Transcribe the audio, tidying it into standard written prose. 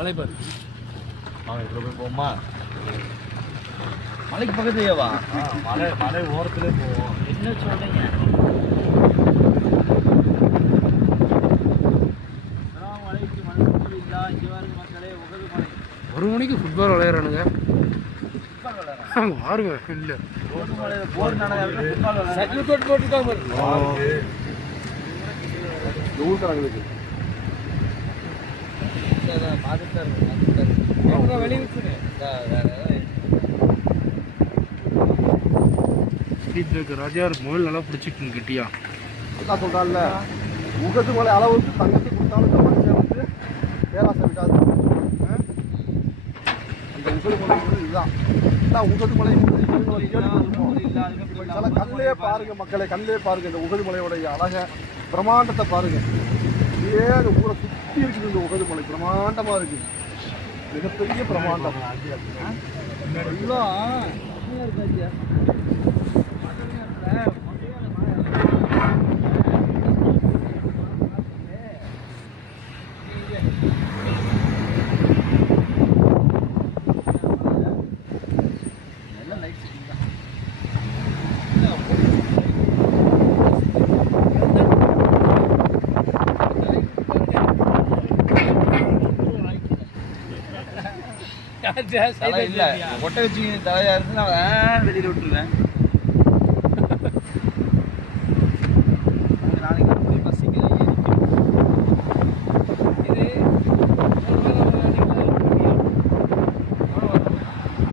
மலை பாரு. அவன் இதில் போய் போமா மலைக்கு பக்கத்துலேயேவா? மலை ஓரத்துலேயே போவோம். என்ன சொல்றீங்க? ஒரு மணிக்கு ஃபுட்பால் விளையாடுறானுங்க. பாருங்க இல்லை சர்டிஃபிகேட் போட்டுருக்காங்க ராஜா மொபைல் நல்லா பிடிச்சிருக்கு கிட்டியா அதான் சொல்கிறான்ல, உகது மலை அளவுக்கு தங்கத்தை கொடுத்தாலும் இந்த மனுஷன் வந்து பேராசை விடாது. அந்த உகது மலை இதுதான் உகது மலை கண்ணிலே பாருங்க மக்களை, கண்ணிலே பாருங்க இந்த உகது மலையோடைய அழகை பிரம்மாண்டத்தை பாருங்க. இதே அந்த ஊரை சுற்றி இருக்குது இந்த உகது மலை, பிரம்மாண்டமாக இருக்குது, மிகப்பெரிய பிரம்மாண்டம். இல்ல ஒட்ட வச்சு தலையா இருந்து நான் வெளியில விட்டுருவேன்.